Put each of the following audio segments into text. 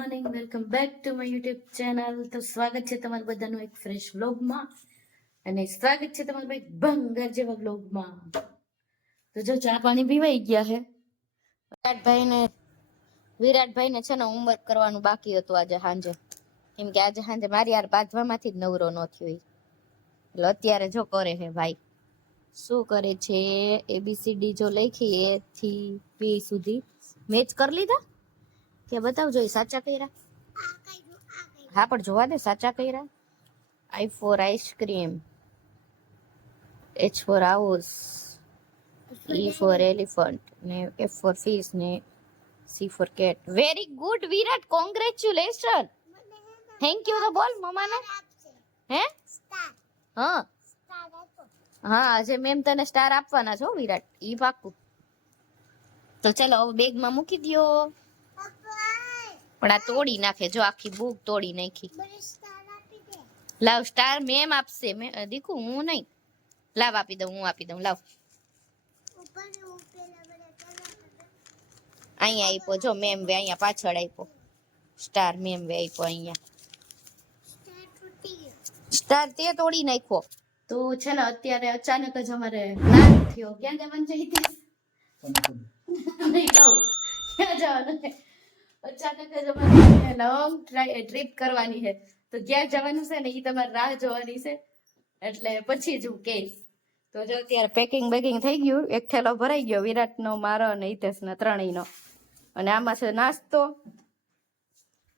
Morning welcome back to my YouTube channel તો સ્વાગત છે તમારું બધાનું એક ફ્રેશ વ્લોગમાં અને સ્વાગત છે તમારું એક ભંગર જેવા વ્લોગમાં તો જો ચા પાણી પીવાઈ ગયા છે વિરાટભાઈને વિરાટભાઈને છે ને હોમવર્ક કરવાનું બાકી હતું આજે સાંજે. કેમ કે આજે સાંજે મારી યાર બાંધવામાંથી જ નવરો ન થયો. એટલે અત્યારે જો કરે છે ભાઈ. શું કરે છે? એબીસીડી જો લખી એ થી પી સુધી. મેચ કરી લીધા? કે બતાવજો ઈ સાચા કર્યા? હા, પણ જોવા દે, સાચા કર્યા? I for ice cream, H for house E for elephant ને F for fish ને C for cat very good, Virat, congratulation! Thank you તો બોલ, મમ્માને. હે? હા. હા, આજે મેમ તને સ્ટાર આપવાના છો, વિરાટ. ઈ પાક્કું. તો ચલો, હવે બેગમાં મૂકી દ્યો. પણ આ તોડી નાખે જો આખી બુક તોડી નાખી. લાવ સ્ટાર મેમ આપશે. મે દીકુ હું નહીં. લાવ આપી દઉં હું આપી દઉં. લાવ. અહીંયા આપ્યો જો મેમ વે અહીંયા પાછળ આપ્યો સ્ટાર મેમ વે આપ્યો અહીંયા. સ્ટાર તે તોડી નાખ્યો. તો છે ને અત્યારે અચાનક જ અમારે પ્લાન થયો. ક્યાં જવાનું છે હિતેશ? નહીં કહું. ક્યાં જવાનું છે? અચાનક જ અમારે લોંગ ટ્રીપ કરવાની છે. તો ક્યાં જવાનું છે ને એ તમારે રાહ જોવાની છે. એટલે પછી જ હું કહીશ. તો જો અત્યારે પેકિંગ બેકિંગ થઈ ગયું. એક થેલો ભરાઈ ગયો, વિરાટનો, મારો અને હિતેશનો ત્રણેયનો. અને આમાં છે નાસ્તો.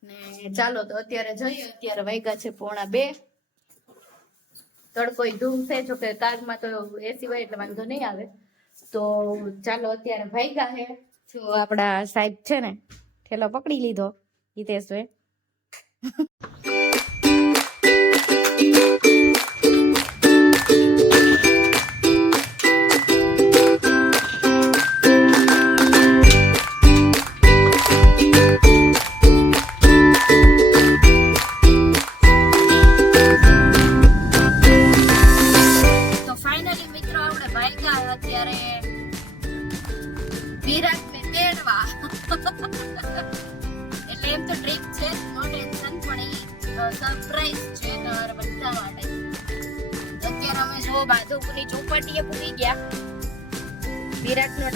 ને ચાલો, તો અત્યારે જઈએ, અત્યારે વાગ્યા છે પોણા બે. તડકો ધૂમ છે જો કે કારમાં તો એસી હોય એટલે વાંધો નહીં આવે. તો ચાલો, અત્યારે ભાગ્યા છે. જો આપણા સાહેબ છે ને થેલો પકડી લીધો હિતેશભાઈ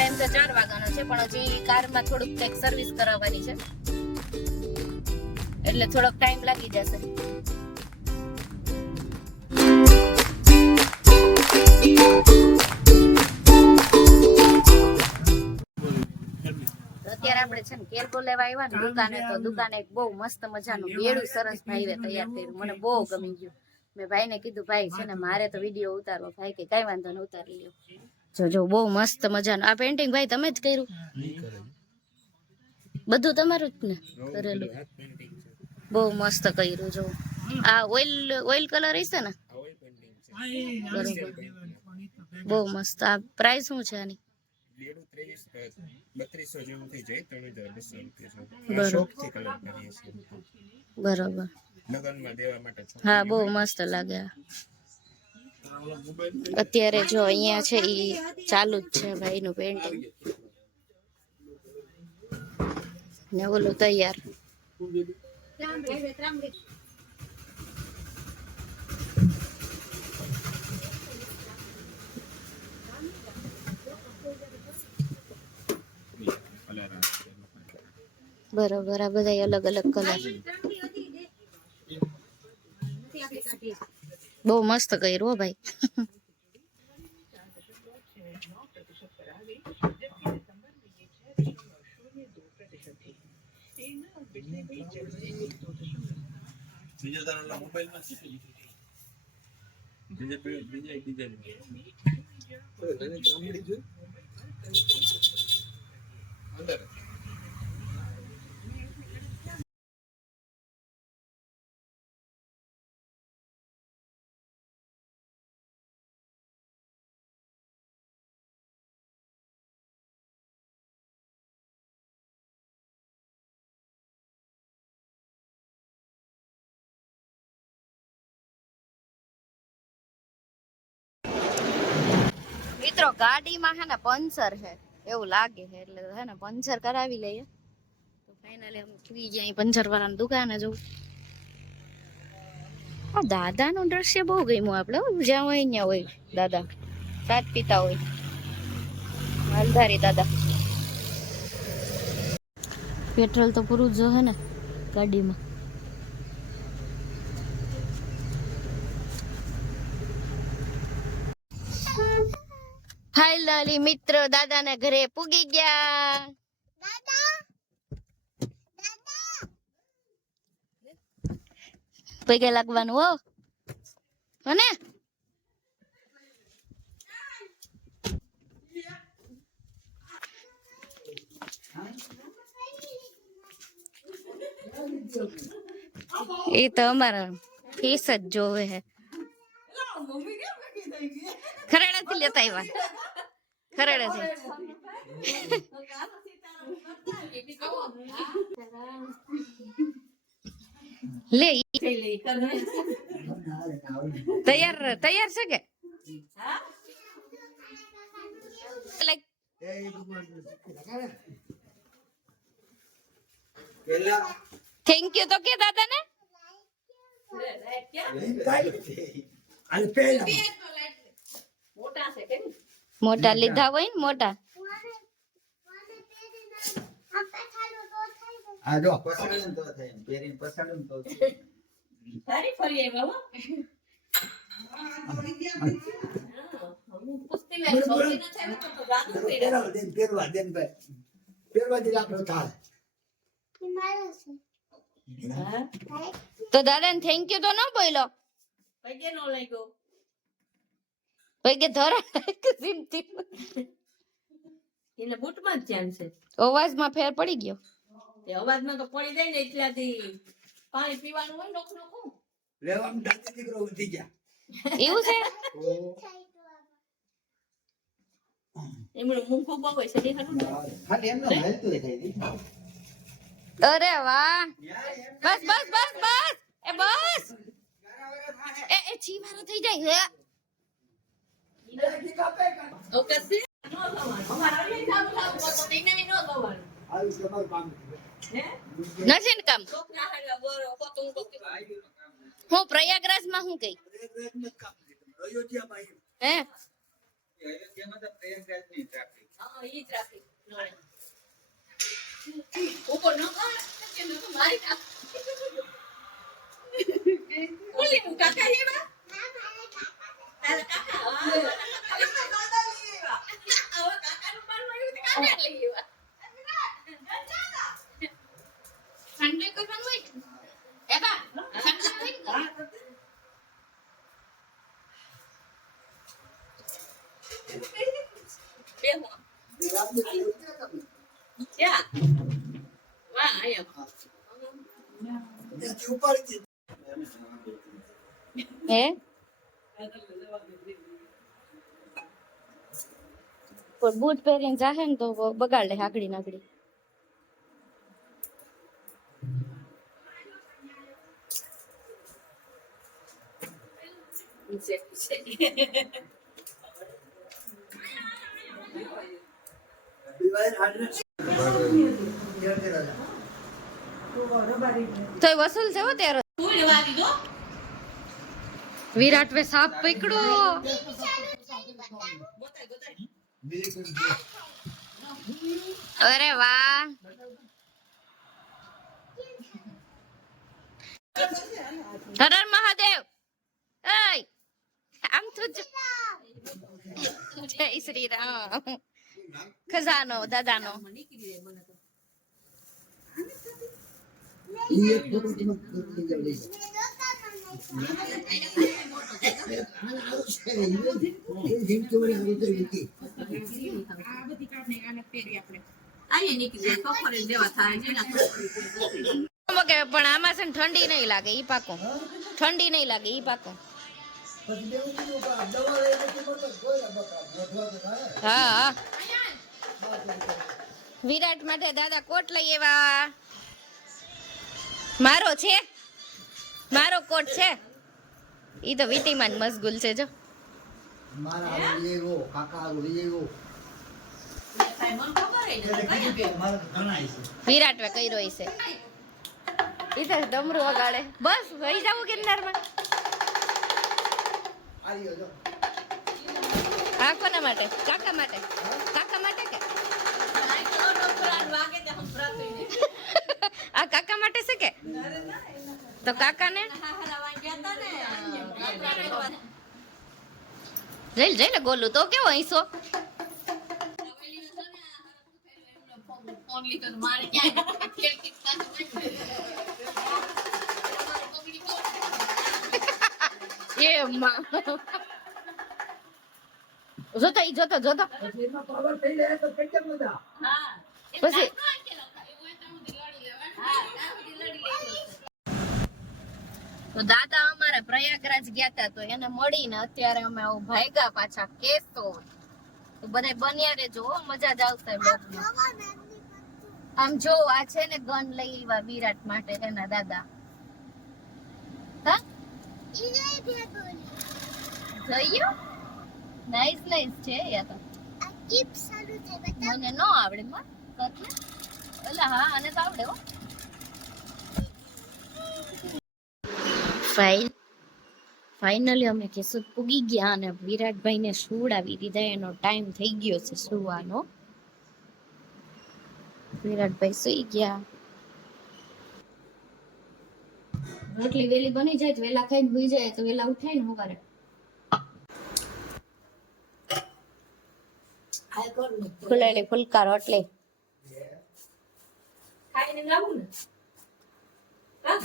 ટાઈમ તો ચાર વાગ્યાનો છે, પણ હજી કારમાં થોડુંક કંઈક સર્વિસ કરાવવાની છે. એટલે થોડોક ટાઈમ લાગી જશે. અત્યારે આપણે છે ને કેરબો લેવા આવ્યા ને દુકાને, તો દુકાને એક બહુ મસ્ત મજાનું બેડું સરસ ભાઈએ તૈયાર કર્યું. મને બહુ ગમી ગયું. મેં ભાઈને કીધું, ભાઈ, છે ને, મારે તો વીડિયો ઉતારવો. ભાઈ કે, કઈ વાંધો નહીં, ઉતારી લ્યો. જો જો બહુ મસ્ત મજાનું. આ પેન્ટિંગ ભાઈ તમે જ કર્યું? બધું તમારું જ ને? કરેલું. બહુ મસ્ત કર્યું જો. આ ઓઇલ ઓઇલ કલર હશે ને? બહુ મસ્ત. આ પ્રાઇસ શું છે આની? બરોબર. હા બહુ મસ્ત લાગે આ. અત્યારે જો અહીંયા છે ઈ ચાલુ જ છે ભાઈનું પેન્ટિંગ ને ઓલું તૈયાર. બરોબર, આ બધા અલગ અલગ કલર બહુ મસ્ત કર્યું ભાઈ. અંદર મિત્રો, ગાડીમાં હે ને પંચર છે એવું લાગે છે એટલે હે ને પંચર કરાવી લઈએ. તો ફાઇનલી અમે પૂરી જાય પંચર વાળાની દુકાને જવું. દાદા દાદાનું દ્રશ્ય બહુ ગમ્યું આપણે જ્યાં હોય ત્યાં હોય દાદા. સાત પિતા હોય. માલધારી દાદા. પેટ્રોલ તો પૂરું જ જોહે ને ગાડીમાં. ફાઇનલી મિત્ર દાદાના ઘરે પૂગી ગયા. પગે લાગવાનું હો. હને? એ તો અમારા ફેસ જ જોવે હે. ખરેડાથી લેતા આવ્યા. ખરેડાથી લે ઈ તૈયાર તૈયાર છે કે લાઈક થેન્ક યુ તો કે દાદા ને મોટા લીધા હોય ને મોટા? હા જો પસાડું તો થાય પહેરીને તો તો દાદા થેન્ક યુ તો ન બોલ્યો? ભાઈ કે ધરા સિમતી એટલે બૂટમાં જ ધ્યાન છે. અવાજમાં ફેર પડી ગયો. એ અવાજમાં તો પડી જાય ને એટલાથી પાણી પીવાનું હોય નોખ નોખું લેવામાં દાદી દીકરો ઉઠી ગયા. એવું છે? એમનું મું ખૂબ હોય છે દેખાડું ને. ખાલી એમનો હાલતું ય અરે વાહ! બસ બસ બસ બસ! એ બસ! એ એ છીવારો થઈ જાય. નથી ને કામ? હું પ્રયાગરાજમાં હું કઈ હે? મારી કાકા લેવા તારા કાકા હા હવે કાકાનું પાડું આવ્યું તો કાકા લઈ લેવા ઠંડી કરવાનું હોય એ બા ઠંડી હોય ને બેહો ક્યાં વાહ અહીંયા ઉપાડી હે પણ બૂટ પહેરીને જાહે ને તો બગાડ લે આકડી નાકડી. તો વસૂલ છે હો તેરો ફૂલ વાળી દો વિરાટ વે સાપ પકડો અરે વાહ. હરર હર મહાદેવ આમ તો. જય શ્રી રામ ખજાનો દાદાનો. એક પણ આમાં છે ઠંડી નહીં લાગે, ઈ પાકો. ઠંડી નહીં લાગે, ઈ પાકો. હા વિરાટ માટે દાદા કોટ લઈ એવા મારો છે? મારો કોટ છે. એ તો વીટીમાં જ મશગુલ છે જો. વિરાટ વે કઈ ઘણાય છે. વિરાટવે કર્યો હશે ઈ તો ડમરું વગાડે. બસ વહી જાવું ગિરનારમાં. આ કોના માટે? કાકા માટે? કાકા માટે કે. આ કાકા માટે છે કે? તો કાકાને. જઈ જઈ ને ગોલું તો કેવો હિસ્સો જોતા જોતા જોતો. પછી તો દાદા અમારે પ્રયાગરાજ ગયા તા તો એને મળીને અત્યારે અમે આવું ભાગ્યા પાછા કેસો તો બધા બન્યા રેજો મજા જ આવશે આમ જો આ છે ને ગન લઈ આવ્યા વિરાટ માટે એના દાદા. હા? નાઈસ નાઈસ છે યા તો. મને નો આવડે માં કરને હા અને તો આવડે હો. ફાઇન ફાઇનલી અમે કેસુદ પૂગી ગયા અને વિરાટભાઈને સુવડાવી દીધા. એનો ટાઈમ થઈ ગયો છે સુવાનો. વિરાટભાઈ સુઈ ગયા. રોટલી વેલી બની જાય તો વેલા ખાઈને સુઈ જાય તો વેલા ઉઠાય ને સવારે ફૂલેલી ફુલકા રોટલી. ખાઈને લાવું ને. હા?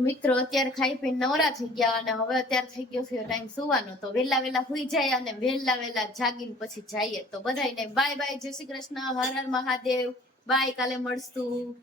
મિત્રો, અત્યારે ખાઈ પી નવરા થઈ ગયા અને હવે અત્યારે થઈ ગયો છે ટાઈમ સુવાનો. તો વેલા વેલા સુઈ જાય અને વેલા વેલા જાગીને પછી જઈએ. તો બધાને બાય બાય. જય શ્રી કૃષ્ણ. હર હર મહાદેવ. બાય, કાલે મળશું.